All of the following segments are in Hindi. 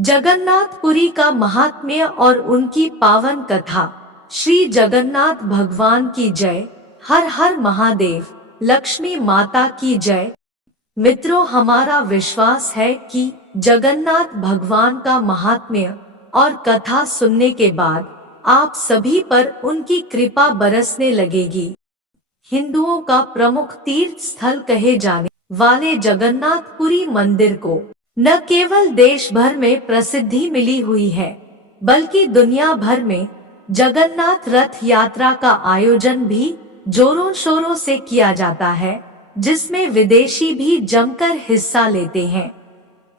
जगन्नाथपुरी का महात्म्य और उनकी पावन कथा। श्री जगन्नाथ भगवान की जय। हर हर महादेव। लक्ष्मी माता की जय। मित्रों, हमारा विश्वास है कि जगन्नाथ भगवान का महात्म्य और कथा सुनने के बाद आप सभी पर उनकी कृपा बरसने लगेगी। हिंदुओं का प्रमुख तीर्थ स्थल कहे जाने वाले जगन्नाथपुरी मंदिर को न केवल देश भर में प्रसिद्धि मिली हुई है, बल्कि दुनिया भर में जगन्नाथ रथ यात्रा का आयोजन भी जोरों शोरों से किया जाता है, जिसमें विदेशी भी जमकर हिस्सा लेते हैं।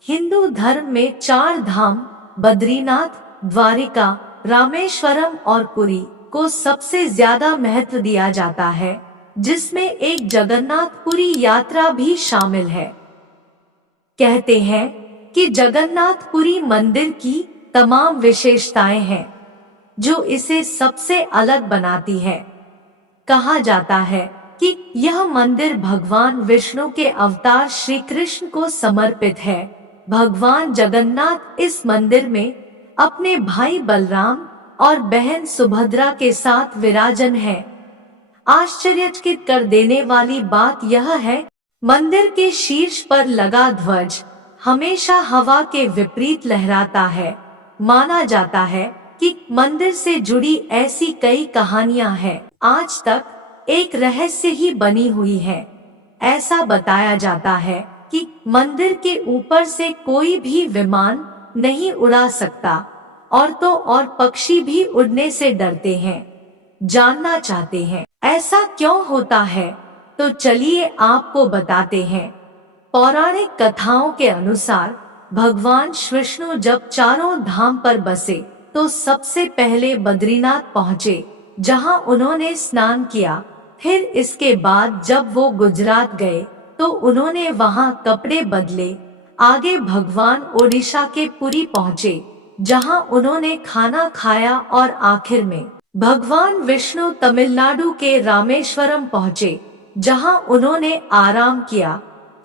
हिंदू धर्म में 4 धाम बद्रीनाथ, द्वारिका, रामेश्वरम और पुरी को सबसे ज्यादा महत्व दिया जाता है, जिसमें एक जगन्नाथपुरी यात्रा भी शामिल है। कहते हैं कि जगन्नाथपुरी मंदिर की तमाम विशेषताएं हैं जो इसे सबसे अलग बनाती है। कहा जाता है कि यह मंदिर भगवान विष्णु के अवतार श्री कृष्ण को समर्पित है। भगवान जगन्नाथ इस मंदिर में अपने भाई बलराम और बहन सुभद्रा के साथ विराजन है। आश्चर्यचकित कर देने वाली बात यह है, मंदिर के शीर्ष पर लगा ध्वज हमेशा हवा के विपरीत लहराता है। माना जाता है कि मंदिर से जुड़ी ऐसी कई कहानियां हैं, आज तक एक रहस्य ही बनी हुई है। ऐसा बताया जाता है कि मंदिर के ऊपर से कोई भी विमान नहीं उड़ा सकता, औरतों और पक्षी भी उड़ने से डरते हैं। जानना चाहते हैं ऐसा क्यों होता है? तो चलिए आपको बताते हैं। पौराणिक कथाओं के अनुसार भगवान विष्णु जब चारों धाम पर बसे तो सबसे पहले बद्रीनाथ पहुँचे, जहां उन्होंने स्नान किया। फिर इसके बाद जब वो गुजरात गए तो उन्होंने वहां कपड़े बदले। आगे भगवान ओडिशा के पुरी पहुँचे, जहां उन्होंने खाना खाया और आखिर में भगवान विष्णु तमिलनाडु के रामेश्वरम पहुँचे, जहां उन्होंने आराम किया।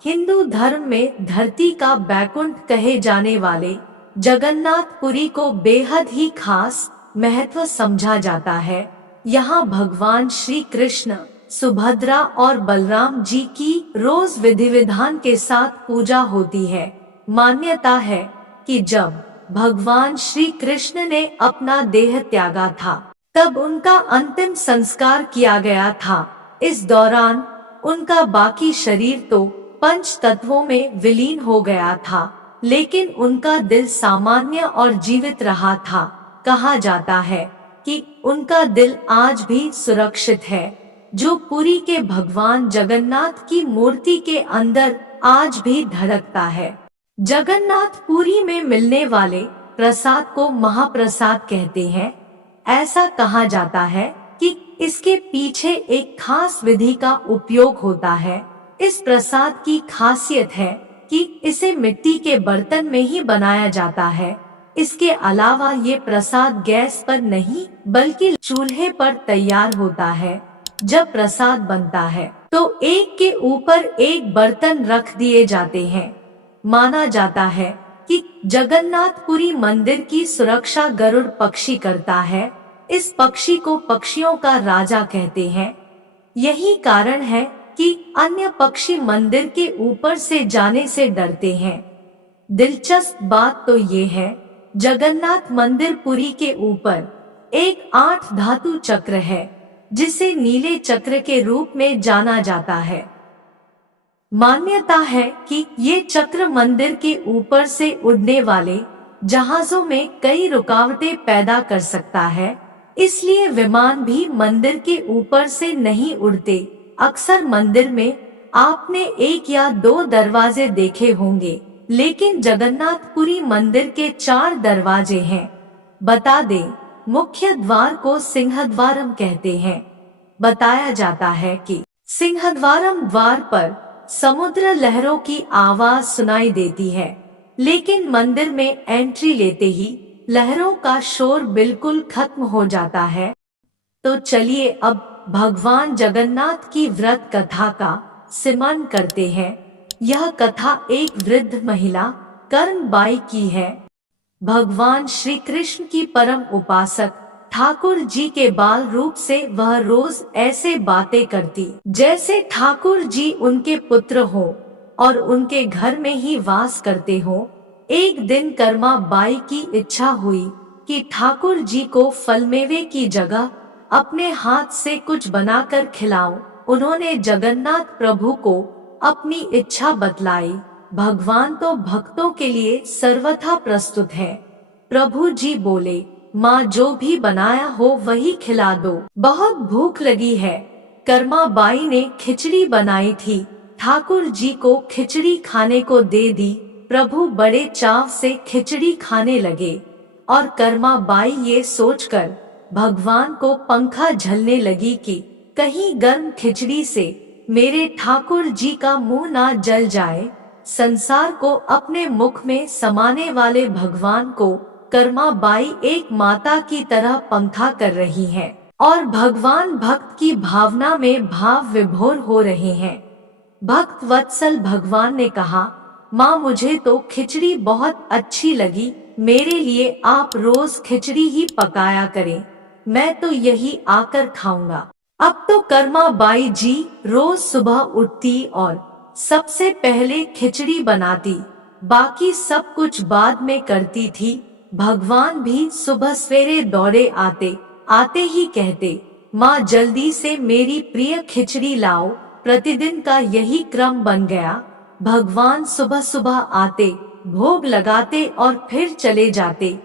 हिंदू धर्म में धरती का बैकुंठ कहे जाने वाले जगन्नाथपुरी को बेहद ही खास महत्व समझा जाता है। यहाँ भगवान श्री कृष्ण, सुभद्रा और बलराम जी की रोज विधि विधान के साथ पूजा होती है। मान्यता है कि जब भगवान श्री कृष्ण ने अपना देह त्यागा था, तब उनका अंतिम संस्कार किया गया था। इस दौरान उनका बाकी शरीर तो 5 तत्वों में विलीन हो गया था, लेकिन उनका दिल सामान्य और जीवित रहा था। कहा जाता है कि उनका दिल आज भी सुरक्षित है, जो पुरी के भगवान जगन्नाथ की मूर्ति के अंदर आज भी धड़कता है। जगन्नाथपुरी में मिलने वाले प्रसाद को महाप्रसाद कहते हैं। ऐसा कहा जाता है कि इसके पीछे एक खास विधि का उपयोग होता है। इस प्रसाद की खासियत है कि इसे मिट्टी के बर्तन में ही बनाया जाता है। इसके अलावा ये प्रसाद गैस पर नहीं बल्कि चूल्हे पर तैयार होता है। जब प्रसाद बनता है तो एक के ऊपर एक बर्तन रख दिए जाते हैं। माना जाता है कि जगन्नाथपुरी मंदिर की सुरक्षा गरुड़ पक्षी करता है। इस पक्षी को पक्षियों का राजा कहते हैं। यही कारण है कि अन्य पक्षी मंदिर के ऊपर से जाने से डरते हैं। दिलचस्प बात तो ये है, जगन्नाथ मंदिर पुरी के ऊपर एक 8 धातु चक्र है, जिसे नीले चक्र के रूप में जाना जाता है। मान्यता है कि ये चक्र मंदिर के ऊपर से उड़ने वाले जहाजों में कई रुकावटें पैदा कर सकता है, इसलिए विमान भी मंदिर के ऊपर से नहीं उड़ते। अक्सर मंदिर में आपने 1 या 2 दरवाजे देखे होंगे, लेकिन जगन्नाथपुरी मंदिर के 4 दरवाजे हैं। बता दें, मुख्य द्वार को सिंहद्वारम कहते हैं। बताया जाता है कि सिंहद्वारम द्वार पर समुद्र लहरों की आवाज सुनाई देती है, लेकिन मंदिर में एंट्री लेते ही लहरों का शोर बिल्कुल खत्म हो जाता है। तो चलिए अब भगवान जगन्नाथ की व्रत कथा का स्मरण करते हैं। यह कथा एक वृद्ध महिला कर्णबाई की है। भगवान श्री कृष्ण की परम उपासक ठाकुर जी के बाल रूप से वह रोज ऐसे बातें करती जैसे ठाकुर जी उनके पुत्र हो और उनके घर में ही वास करते हो। एक दिन कर्मा बाई की इच्छा हुई कि ठाकुर जी को फल मेवे की जगह अपने हाथ से कुछ बनाकर खिलाओ। उन्होंने जगन्नाथ प्रभु को अपनी इच्छा बतलाई। भगवान तो भक्तों के लिए सर्वथा प्रस्तुत है। प्रभु जी बोले, माँ जो भी बनाया हो वही खिला दो, बहुत भूख लगी है। कर्मा बाई ने खिचड़ी बनाई थी, ठाकुर जी को खिचड़ी खाने को दे दी। प्रभु बड़े चाव से खिचड़ी खाने लगे और कर्मा बाई ये सोचकर भगवान को पंखा झलने लगी कि कहीं गर्म खिचड़ी से मेरे ठाकुर जी का मुंह ना जल जाए। संसार को अपने मुख में समाने वाले भगवान को कर्मा बाई एक माता की तरह पंखा कर रही है और भगवान भक्त की भावना में भाव विभोर हो रहे हैं। भक्त वत्सल भगवान ने कहा, माँ मुझे तो खिचड़ी बहुत अच्छी लगी, मेरे लिए आप रोज खिचड़ी ही पकाया करें, मैं तो यही आकर खाऊंगा। अब तो कर्मा बाई जी रोज सुबह उठती और सबसे पहले खिचड़ी बनाती, बाकी सब कुछ बाद में करती थी। भगवान भी सुबह सवेरे दौड़े आते, आते ही कहते, माँ जल्दी से मेरी प्रिय खिचड़ी लाओ। प्रतिदिन का यही क्रम बन गया। भगवान सुबह सुबह आते, भोग लगाते और फिर चले जाते।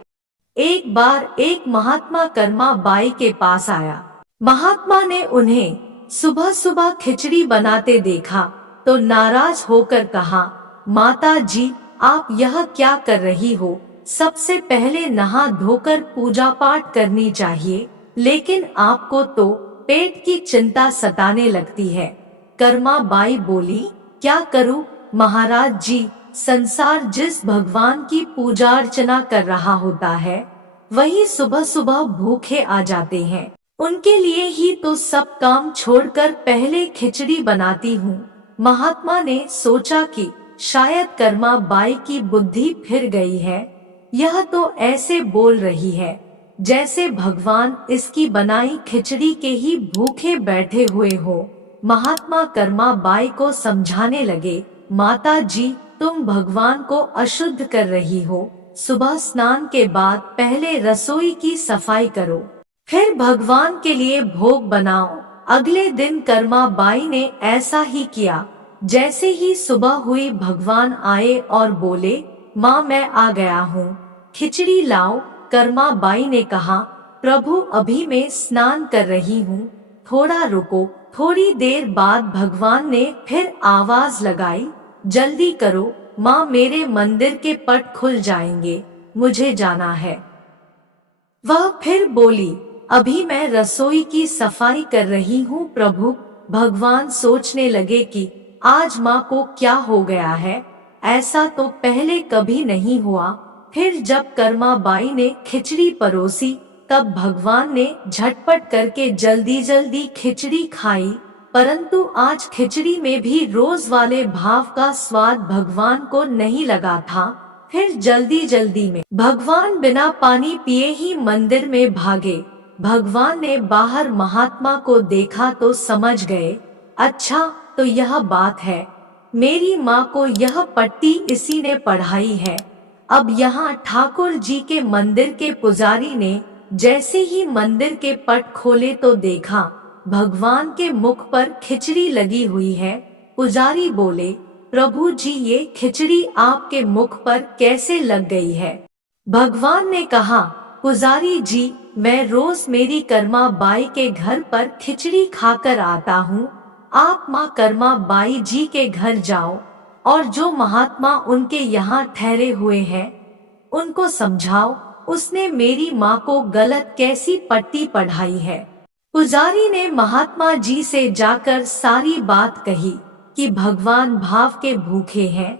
एक बार एक महात्मा कर्मा बाई के पास आया। महात्मा ने उन्हें सुबह सुबह खिचड़ी बनाते देखा तो नाराज होकर कहा, माता जी आप यह क्या कर रही हो? सबसे पहले नहा धोकर पूजा पाठ करनी चाहिए, लेकिन आपको तो पेट की चिंता सताने लगती है। कर्मा बाई बोली, क्या करूं महाराज जी, संसार जिस भगवान की पूजा अर्चना कर रहा होता है वही सुबह सुबह भूखे आ जाते हैं, उनके लिए ही तो सब काम छोड़कर पहले खिचड़ी बनाती हूँ। महात्मा ने सोचा कि शायद कर्मा बाई की बुद्धि फिर गई है, यह तो ऐसे बोल रही है जैसे भगवान इसकी बनाई खिचड़ी के ही भूखे बैठे हुए हो। महात्मा कर्मा बाई को समझाने लगे, माता जी तुम भगवान को अशुद्ध कर रही हो, सुबह स्नान के बाद पहले रसोई की सफाई करो, फिर भगवान के लिए भोग बनाओ। अगले दिन कर्मा बाई ने ऐसा ही किया। जैसे ही सुबह हुई भगवान आए और बोले, माँ मैं आ गया हूँ, खिचड़ी लाओ। कर्मा बाई ने कहा, प्रभु अभी मैं स्नान कर रही हूँ, थोड़ा रुको। थोड़ी देर बाद भगवान ने फिर आवाज लगाई, जल्दी करो माँ मेरे मंदिर के पट खुल जाएंगे, मुझे जाना है। वह फिर बोली, अभी मैं रसोई की सफाई कर रही हूँ प्रभु। भगवान सोचने लगे कि आज माँ को क्या हो गया है, ऐसा तो पहले कभी नहीं हुआ। फिर जब कर्मा बाई ने खिचड़ी परोसी तब भगवान ने झटपट करके जल्दी जल्दी खिचड़ी खाई, परंतु आज खिचड़ी में भी रोज वाले भाव का स्वाद भगवान को नहीं लगा था। फिर जल्दी जल्दी में भगवान बिना पानी पिए ही मंदिर में भागे। भगवान ने बाहर महात्मा को देखा तो समझ गए, अच्छा तो यह बात है, मेरी माँ को यह पट्टी इसी ने पढ़ाई है। अब यहाँ ठाकुर जी के मंदिर के पुजारी ने जैसे ही मंदिर के पट खोले तो देखा भगवान के मुख पर खिचड़ी लगी हुई है। पुजारी बोले, प्रभु जी ये खिचड़ी आपके मुख पर कैसे लग गई है? भगवान ने कहा, पुजारी जी मैं रोज मेरी कर्मा बाई के घर पर खिचड़ी खाकर आता हूँ, आप माँ कर्मा बाई जी के घर जाओ और जो महात्मा उनके यहाँ ठहरे हुए हैं उनको समझाओ, उसने मेरी माँ को गलत कैसी पट्टी पढ़ाई है। पुजारी ने महात्मा जी से जाकर सारी बात कही कि भगवान भाव के भूखे हैं।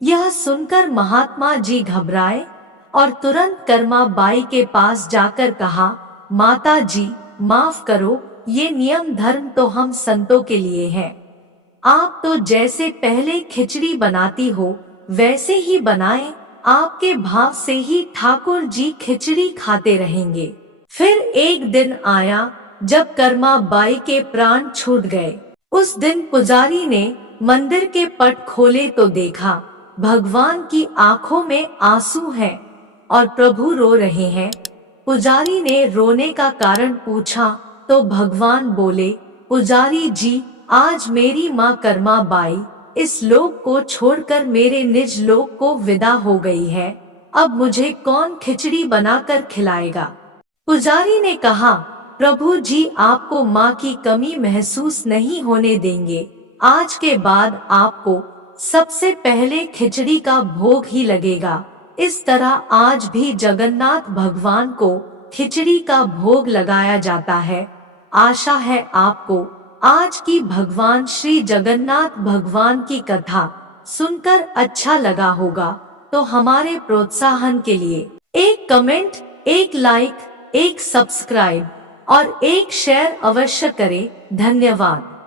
यह सुनकर महात्मा जी घबराए और तुरंत कर्मा बाई के पास जाकर कहा, माता जी माफ करो, ये नियम धर्म तो हम संतों के लिए है, आप तो जैसे पहले खिचड़ी बनाती हो वैसे ही बनाएं, आपके भाव से ही ठाकुर जी खिचड़ी खाते रहेंगे। फिर एक दिन आया जब कर्मा बाई के प्राण छूट गए। उस दिन पुजारी ने मंदिर के पट खोले तो देखा भगवान की आंखों में आंसू हैं और प्रभु रो रहे हैं। पुजारी ने रोने का कारण पूछा तो भगवान बोले, पुजारी जी, आज मेरी माँ कर्मा बाई इस लोक को छोड़कर मेरे निज लोक को विदा हो गई है। अब मुझे कौन खिचड़ी बनाकर खिलाएगा। पुजारी ने कहा, प्रभु जी आपको माँ की कमी महसूस नहीं होने देंगे। आज के बाद आपको सबसे पहले खिचड़ी का भोग ही लगेगा। इस तरह आज भी जगन्नाथ भगवान को खिचड़ी का भोग लगाया जाता है। आशा है आपको आज की भगवान श्री जगन्नाथ भगवान की कथा सुनकर अच्छा लगा होगा। तो हमारे प्रोत्साहन के लिए एक कमेंट, एक लाइक, एक सब्सक्राइब और एक शेयर अवश्य करें। धन्यवाद।